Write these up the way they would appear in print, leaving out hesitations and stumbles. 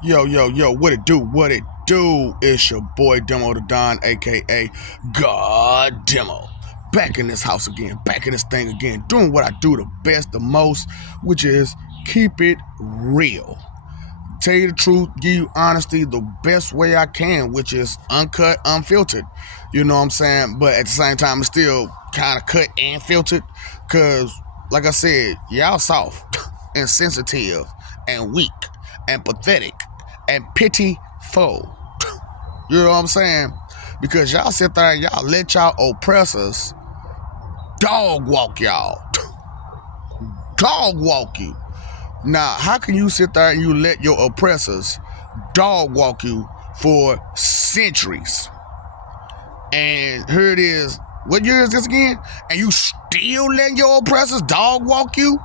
Yo, yo, yo, what it do? What it do? It's your boy Demo the Don, aka God Demo. Back in this house again, back in this thing again, doing what I do the best, the most, which is keep it real. Tell you the truth, give you honesty the best way I can, which is uncut, unfiltered. You know what I'm saying? But at the same time, it's still kind of cut and filtered. Cause, like I said, y'all soft and sensitive and weak and pathetic and pitiful. You know what I'm saying? Because y'all sit there and y'all let y'all oppressors dog walk y'all. Dog walk you. Now, how can you sit there and you let your oppressors dog walk you for centuries? And here it is. What year is this again? And you still letting your oppressors dog walk you?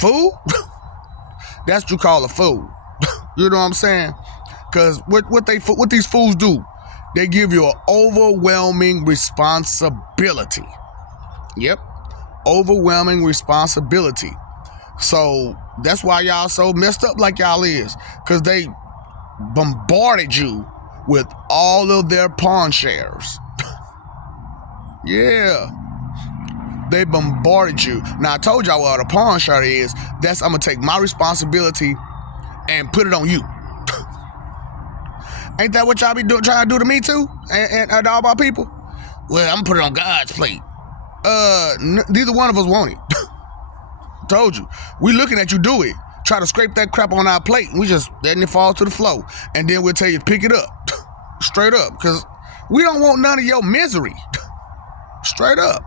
Fool? That's what you call a fool. You know what I'm saying? Because what these fools do, they give you an overwhelming responsibility. Yep. Overwhelming responsibility. So that's why y'all so messed up like y'all is. Because they bombarded you with all of their pawn shares. Yeah. They bombarded you. Now I told y'all what a pawn share is. That's I'm going to take my responsibility and put it on you. Ain't that what y'all be trying to do to me too? And all my people? Well, I'm going to put it on God's plate. Neither one of us want it. Told you. We looking at you do it. Try to scrape that crap on our plate. We just letting it fall to the floor. And then we'll tell you to pick it up. Straight up. Because we don't want none of your misery. Straight up.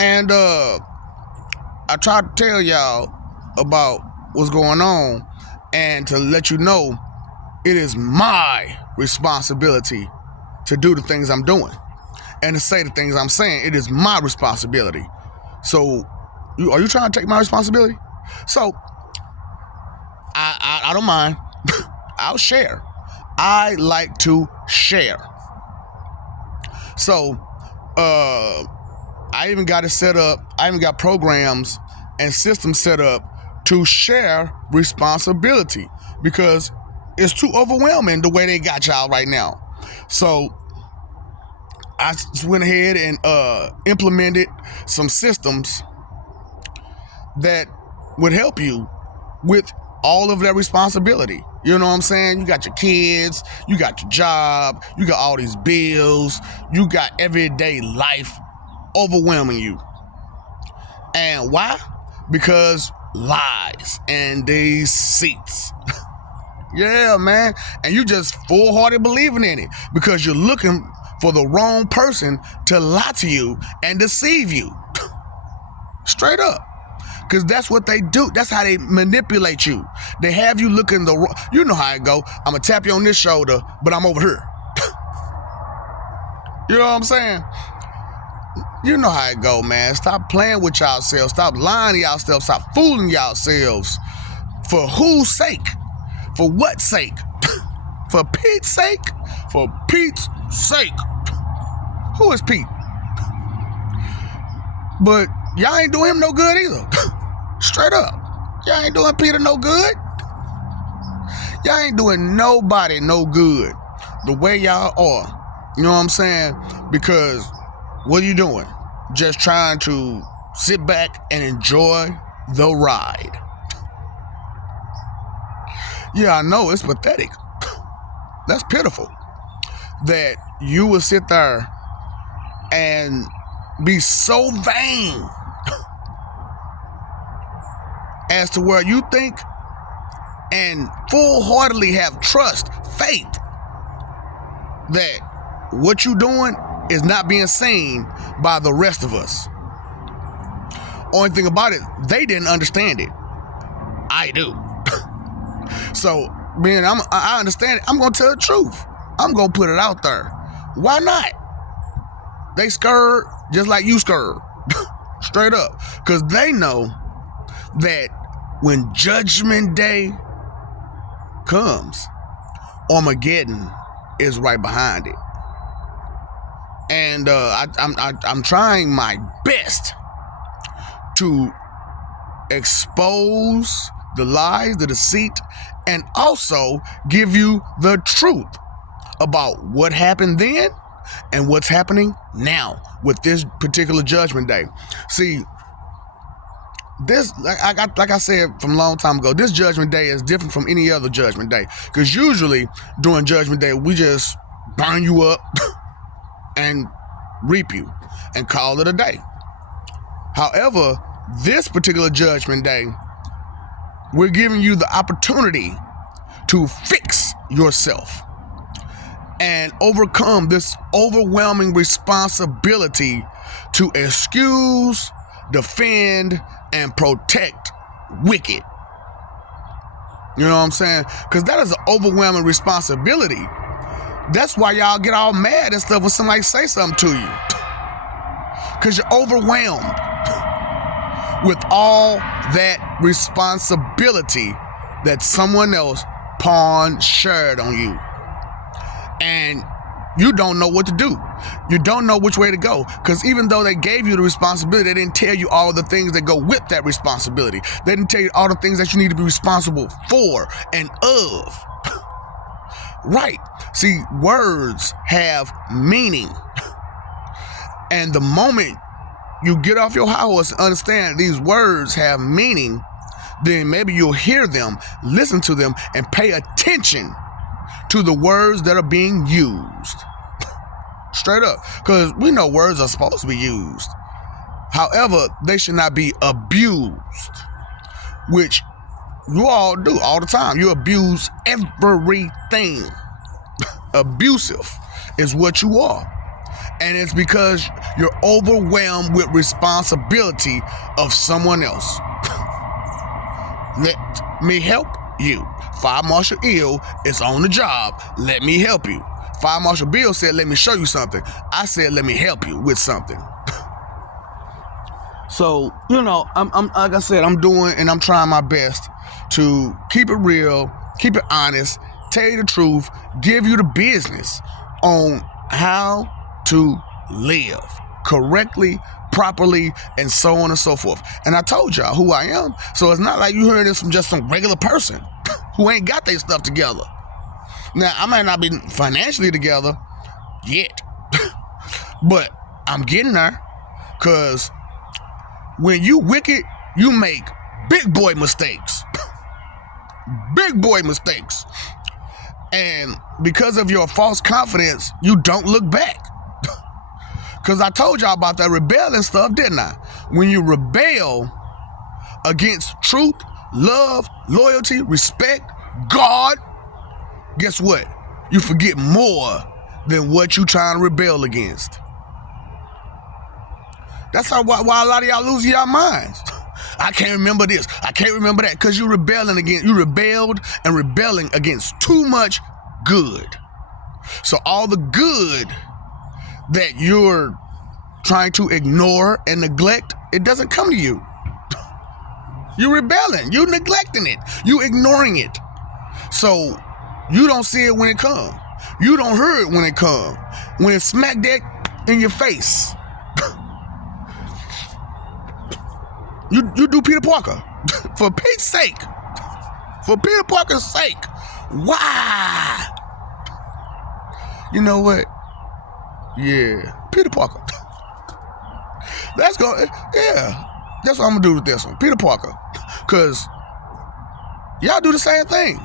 And I tried to tell y'all about what's going on and to let you know it is my responsibility to do the things I'm doing and to say the things I'm saying. It is my responsibility. So, are you trying to take my responsibility? So, I don't mind. I'll share. I like to share. So, I even got it set up. I even got programs and systems set up to share responsibility because it's too overwhelming the way they got y'all right now. So I went ahead and implemented some systems that would help you with all of that responsibility. You know what I'm saying? You got your kids, you got your job, you got all these bills, you got everyday life overwhelming you. And why? Because lies and deceits. Yeah, man. And you just full-hearted believing in it because you're looking for the wrong person to lie to you and deceive you. Straight up. Because that's what they do. That's how they manipulate you. They have you looking the wrong. You know how it go. I'm going to tap you on this shoulder, but I'm over here. You know what I'm saying? You know how it go, man. Stop playing with yourselves. Stop lying to yourselves. Stop fooling yourselves. For whose sake? For what sake? For Pete's sake? For Pete's sake. Who is Pete? But y'all ain't doing him no good either. Straight up. Y'all ain't doing Peter no good. Y'all ain't doing nobody no good the way y'all are. You know what I'm saying? Because what are you doing? Just trying to sit back and enjoy the ride. Yeah, I know, it's pathetic. That's pitiful. That you will sit there and be so vain as to where you think and full-heartedly have trust, faith, that what you doing is not being seen by the rest of us. Only thing about it, they didn't understand it. I do. So, man, I understand it. I'm going to tell the truth. I'm going to put it out there. Why not? They scared just like you scared. Straight up. Because they know that when Judgment Day comes, Armageddon is right behind it. And I'm trying my best to expose the lies, the deceit, and also give you the truth about what happened then and what's happening now with this particular judgment day. See, this, like I said from a long time ago, this judgment day is different from any other judgment day, because usually during judgment day we just burn you up and reap you and call it a day. However, this particular judgment day, we're giving you the opportunity to fix yourself and overcome this overwhelming responsibility to excuse, defend, and protect wicked. You know what I'm saying? Because that is an overwhelming responsibility. That's why y'all get all mad and stuff when somebody say something to you. Because you're overwhelmed with all that responsibility that someone else shared on you. And you don't know what to do. You don't know which way to go. Because even though they gave you the responsibility, they didn't tell you all the things that go with that responsibility. They didn't tell you all the things that you need to be responsible for and of. Right. See, words have meaning. And the moment you get off your high horse and understand these words have meaning, then maybe you'll hear them, listen to them, and pay attention to the words that are being used. Straight up. Because we know words are supposed to be used. However, they should not be abused, which you all do all the time. You abuse everything. Abusive is what you are. And it's because you're overwhelmed with responsibility of someone else. Let me help you. Fire Marshal Ill is on the job. Let me help you. Fire Marshal Bill said, let me show you something. I said, let me help you with something. So, you know, I'm like I said, I'm doing and I'm trying my best to keep it real, keep it honest, tell you the truth, give you the business on how to live correctly, properly, and so on and so forth. And I told y'all who I am, so it's not like you heard this from just some regular person who ain't got their stuff together. Now, I might not be financially together yet, but I'm getting there, because when you wicked, you make big boy mistakes. Big boy mistakes. And because of your false confidence, you don't look back. Because I told y'all about that rebelling stuff, didn't I? When you rebel against truth, love, loyalty, respect, God, guess what? You forget more than what you trying to rebel against. That's why a lot of y'all lose your minds. I can't remember this. I can't remember that. Because you rebelled and rebelling against too much good. So all the good that you're trying to ignore and neglect, it doesn't come to you. You're rebelling. You're neglecting it. You're ignoring it. So you don't see it when it comes. You don't hear it when it comes. When it's smack dead in your face. You do Peter Parker. For Pete's sake. For Peter Parker's sake. Why? You know what? Yeah. Peter Parker. Let's go. Yeah. That's what I'm going to do with this one. Peter Parker. Because y'all do the same thing.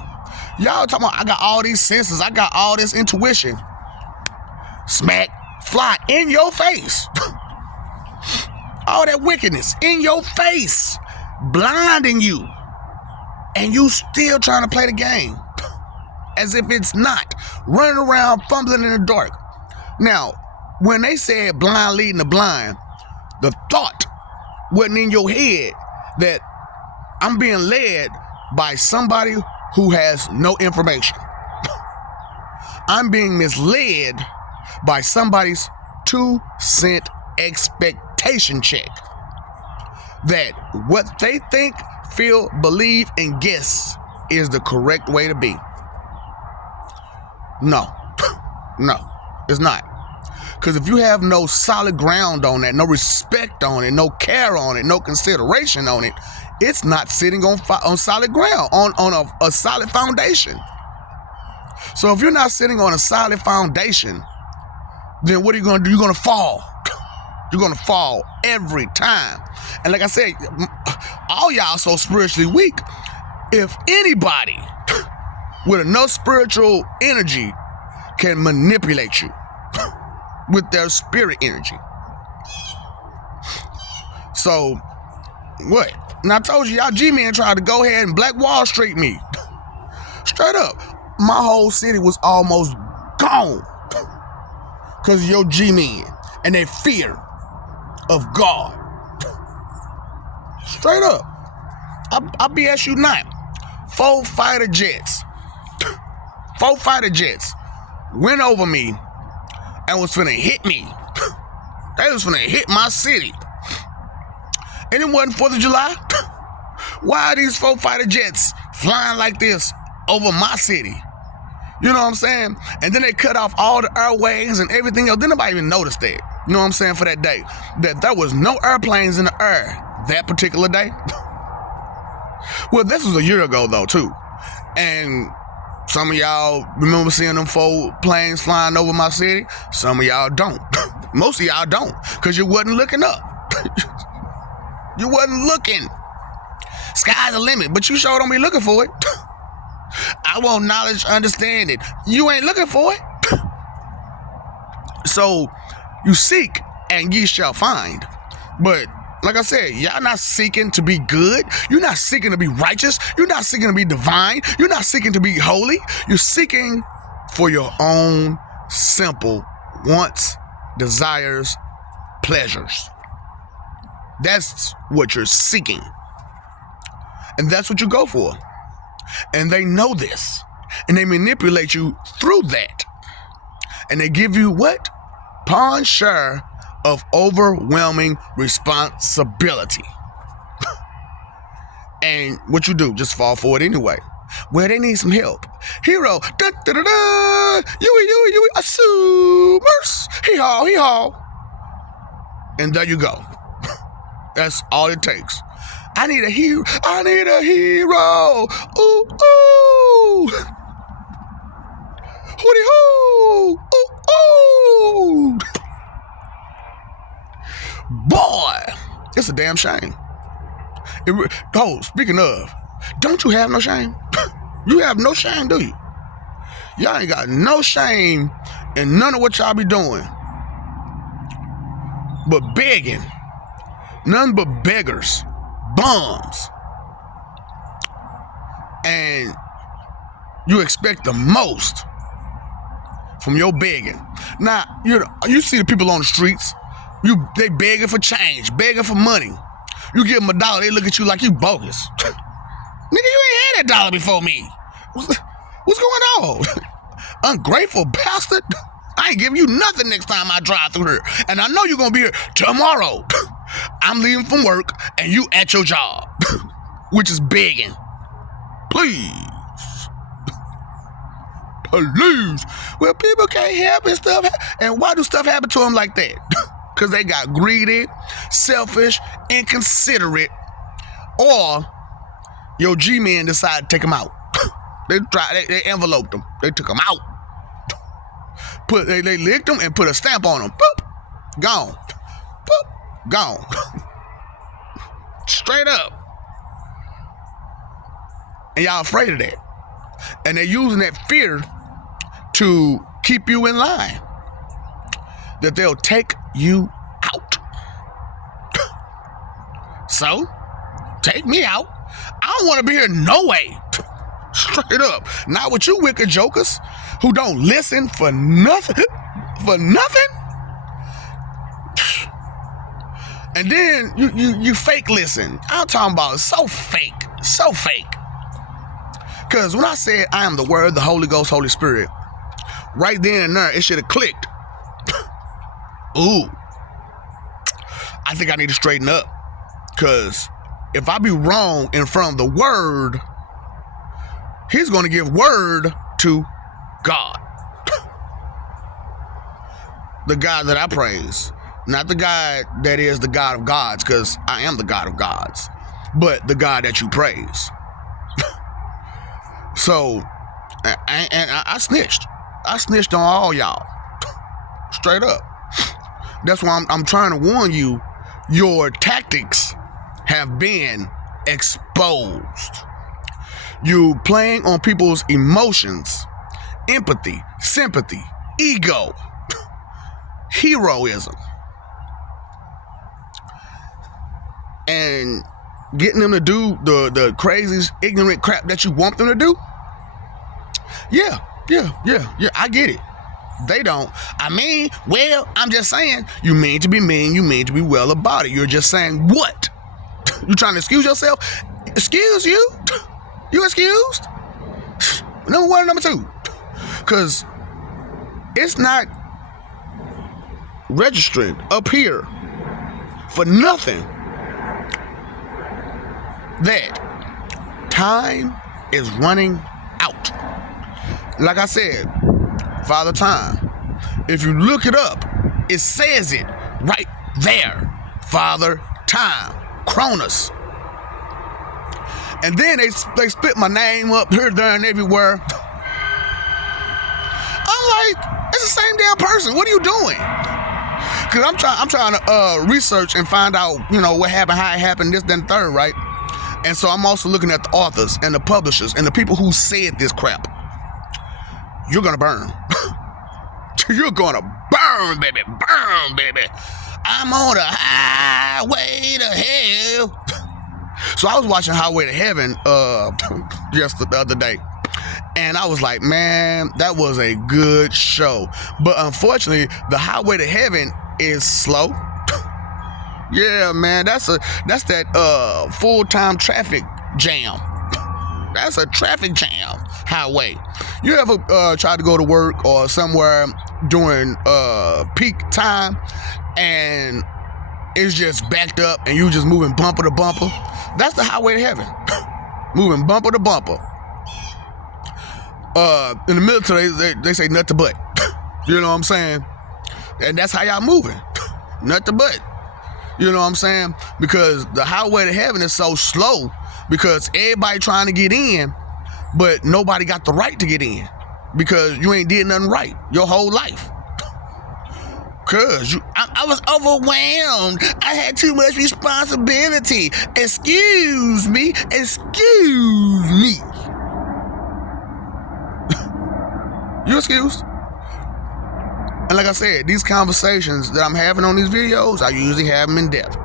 Y'all talking about, I got all these senses. I got all this intuition. Smack. Fly in your face. All that wickedness in your face, blinding you, and you still trying to play the game as if it's not, running around fumbling in the dark. Now, when they said blind leading the blind, the thought wasn't in your head that I'm being led by somebody who has no information. I'm being misled by somebody's 2-cent expectation check that what they think, feel, believe, and guess is the correct way to be. No, it's not. Because if you have no solid ground on that, no respect on it, no care on it, no consideration on it, It's not sitting on solid ground, on a solid foundation. So if you're not sitting on a solid foundation, then what are you going to do? You're going to fall. You're going to fall every time. And like I said, all y'all so spiritually weak. If anybody with enough spiritual energy can manipulate you with their spirit energy. So, what? And I told you, y'all G-men tried to go ahead and Black Wall Street me. Straight up. My whole city was almost gone because of your G-men and their fear of God. Straight up. I BS you not. 4 fighter jets went over me and was finna hit me. They was finna hit my city. And it wasn't 4th of July. Why are these 4 fighter jets flying like this over my city? You know what I'm saying? And then they cut off all the airways and everything else. Didn't nobody even notice that. You know what I'm saying? For that day. That there was no airplanes in the air that particular day. Well, this was a year ago, though, too. And some of y'all remember seeing them 4 planes flying over my city. Some of y'all don't. Most of y'all don't. Because you wasn't looking up. You wasn't looking. Sky's the limit. But you sure don't be looking for it. I want knowledge, understand it. You ain't looking for it. So, you seek and ye shall find. But, like I said, y'all not seeking to be good. You're not seeking to be righteous. You're not seeking to be divine. You're not seeking to be holy. You're seeking for your own simple wants, desires, pleasures. That's what you're seeking. And that's what you go for. And they know this. And they manipulate you through that. And they give you what? Pawn share of overwhelming responsibility. And what you do? Just fall for it anyway. Well, they need some help. Hero. Da, da, da, da. Yui. Assumers. Hee-haw. And there you go. That's all it takes. I need a hero. Ooh. Hooty-hoo. Ooh. Boy, it's a damn shame. Speaking of, don't you have no shame? You have no shame, do you? Y'all ain't got no shame in none of what y'all be doing. But begging. None but beggars. Bums. And you expect the most from your begging. Now, you see the people on the streets. They begging for change, begging for money. You give them $1, they look at you like you bogus. Nigga, you ain't had that $1 before me. What's going on? Ungrateful bastard. I ain't giving you nothing next time I drive through here. And I know you're going to be here tomorrow. I'm leaving from work and you at your job, which is begging. Please. Well, people can't help and stuff. And why do stuff happen to them like that? Because they got greedy, selfish, inconsiderate, or your G-men decided to take them out. They enveloped them. They took them out. They licked them and put a stamp on them. Boop. Gone. Boop. Gone. Straight up. And y'all afraid of that. And they're using that fear to keep you in line. That they'll take you out. So, take me out. I don't want to be here no way. Straight up. Not with you wicked jokers who don't listen for nothing. For nothing. And then you fake listen. I'm talking about so fake. So fake. Because when I said I am the Word, the Holy Ghost, Holy Spirit, right then and there, it should have clicked. Ooh. I think I need to straighten up. Because if I be wrong in front of the Word, He's going to give word to God. The God that I praise. Not the God that is the God of gods, because I am the God of gods. but the God that you praise. So, I snitched. I snitched on all y'all. Straight up. That's why I'm trying to warn you. Your tactics have been exposed. You playing on people's emotions, empathy, sympathy, ego, heroism, and getting them to do the crazy, ignorant crap that you want them to do. Yeah, I get it. They don't. I mean, well, I'm just saying, you mean to be mean, you mean to be well about it. You're just saying what? You trying to excuse yourself? Excuse you? You excused? Number one and number two. Because it's not registering up here for nothing that time is running out. Like I said, Father Time. If you look it up, it says it right there. Father Time. Cronus. And then they spit my name up here, there, and everywhere. I'm like, it's the same damn person. What are you doing? Because I'm trying to research and find out, what happened, how it happened, this, then, third, right? And so I'm also looking at the authors and the publishers and the people who said this crap. You're gonna burn. You're gonna burn, baby. Burn, baby. I'm on the highway to hell. So I was watching Highway to Heaven the other day. And I was like, man, that was a good show. But unfortunately, the Highway to Heaven is slow. Yeah, man, that's that full-time traffic jam. That's a traffic jam highway. You ever tried to go to work or somewhere during peak time and it's just backed up and you just moving bumper to bumper? That's the Highway to Heaven. Moving bumper to bumper. In the military, they say nut to butt. You know what I'm saying? And that's how y'all moving. Nut to butt. You know what I'm saying? Because the Highway to Heaven is so slow because everybody trying to get in, but nobody got the right to get in because you ain't did nothing right your whole life. Cause I was overwhelmed. I had too much responsibility. Excuse me. You excused? And like I said, these conversations that I'm having on these videos, I usually have them in depth.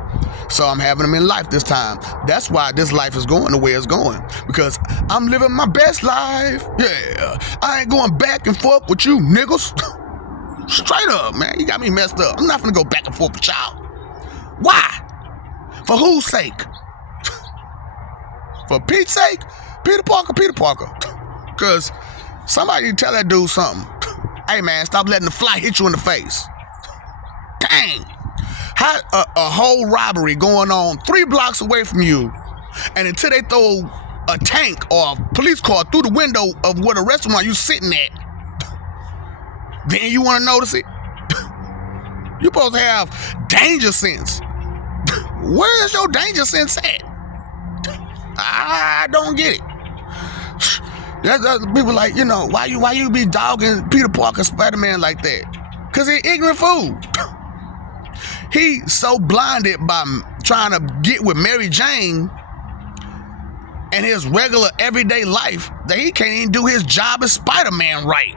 So I'm having them in life this time. That's why this life is going the way it's going. Because I'm living my best life. Yeah. I ain't going back and forth with you niggas. Straight up, man. You got me messed up. I'm not gonna go back and forth with y'all. Why? For whose sake? For Pete's sake? Peter Parker. Because somebody tell that dude something. Hey, man, stop letting the fly hit you in the face. Dang. How a whole robbery going on 3 blocks away from you, and until they throw a tank or a police car through the window of where the restaurant you sitting at, then you want to notice it? You're supposed to have danger sense. Where's your danger sense at? I don't get it. That's people like, why you be dogging Peter Parker, Spider-Man like that? Because he's ignorant fool. He so blinded by trying to get with Mary Jane and his regular everyday life that he can't even do his job as Spider-Man right.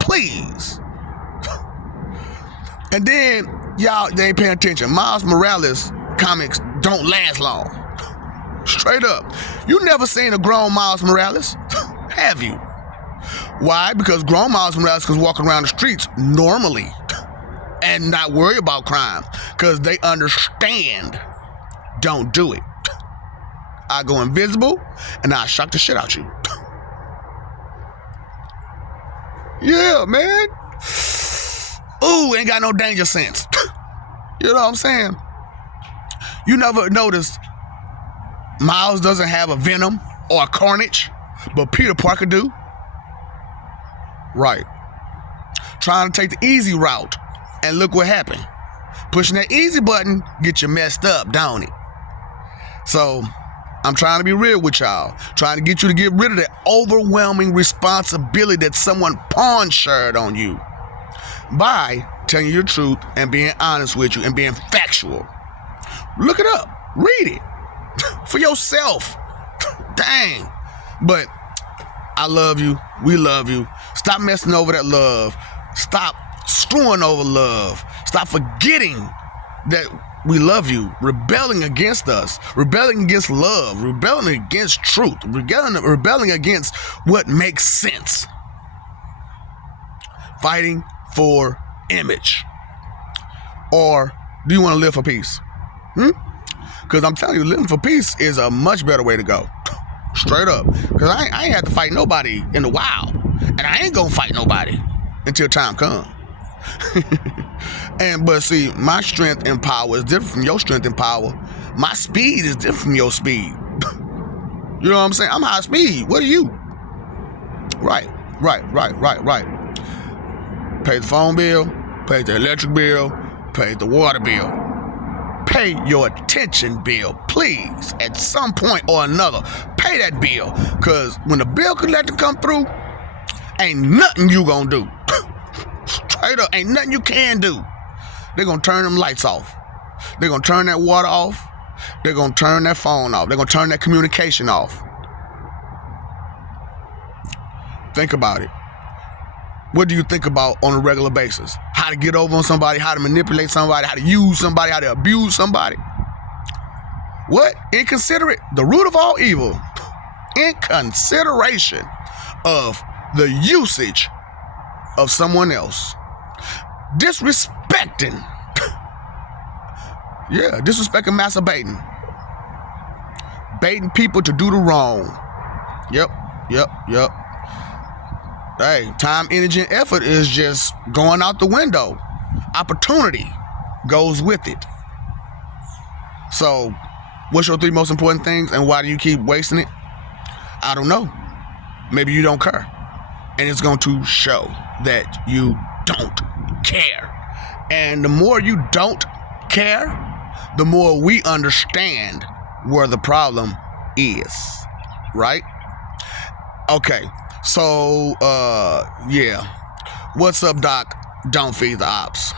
Please. And then, y'all, they ain't paying attention. Miles Morales comics don't last long. Straight up. You never seen a grown Miles Morales, have you? Why? Because grown Miles Morales can walk around the streets normally and not worry about crime because they understand. Don't do it. I go invisible and I shock the shit out you. Yeah, man. Ooh, ain't got no danger sense. You know what I'm saying? You never noticed Miles doesn't have a Venom or a Carnage, but Peter Parker do? Right. Trying to take the easy route, and look what happened. Pushing that easy button get you messed up, don't it? So I'm trying to be real with y'all, trying to get you to get rid of that overwhelming responsibility that someone pawn shared on you by telling you the truth and being honest with you and being factual. Look it up, read it for yourself. Dang. But I love you. We love you. Stop messing over that love. Stop screwing over love. Stop forgetting that we love you. Rebelling against us. Rebelling against love. Rebelling against truth. Rebelling against what makes sense. Fighting for image. Or do you want to live for peace? Because I'm telling you, living for peace is a much better way to go. Straight up. Because I ain't had to fight nobody in a while. And I ain't gonna fight nobody until time comes. But see, my strength and power is different from your strength and power. My speed is different from your speed. You know what I'm saying? I'm high speed. What are you? Right. Pay the phone bill, pay the electric bill, pay the water bill. Pay your attention bill, please. At some point or another, pay that bill. Because when the bill collector come through, ain't nothing you gonna do. Straight up, ain't nothing you can do. They're gonna turn them lights off. They're gonna turn that water off. They're gonna turn that phone off. They're gonna turn that communication off. Think about it. What do you think about on a regular basis? How to get over on somebody, how to manipulate somebody, how to use somebody, how to abuse somebody. What? Inconsiderate, the root of all evil. In consideration of the usage of someone else. Disrespecting. Yeah, disrespecting, masturbating. Baiting people to do the wrong. Yep. Hey, time, energy, and effort is just going out the window. Opportunity goes with it. So, what's your 3 most important things and why do you keep wasting it? I don't know. Maybe you don't care. And it's going to show that you don't care. And the more you don't care, the more we understand where the problem is. Right? Okay. So, yeah. What's up, Doc? Don't feed the ops.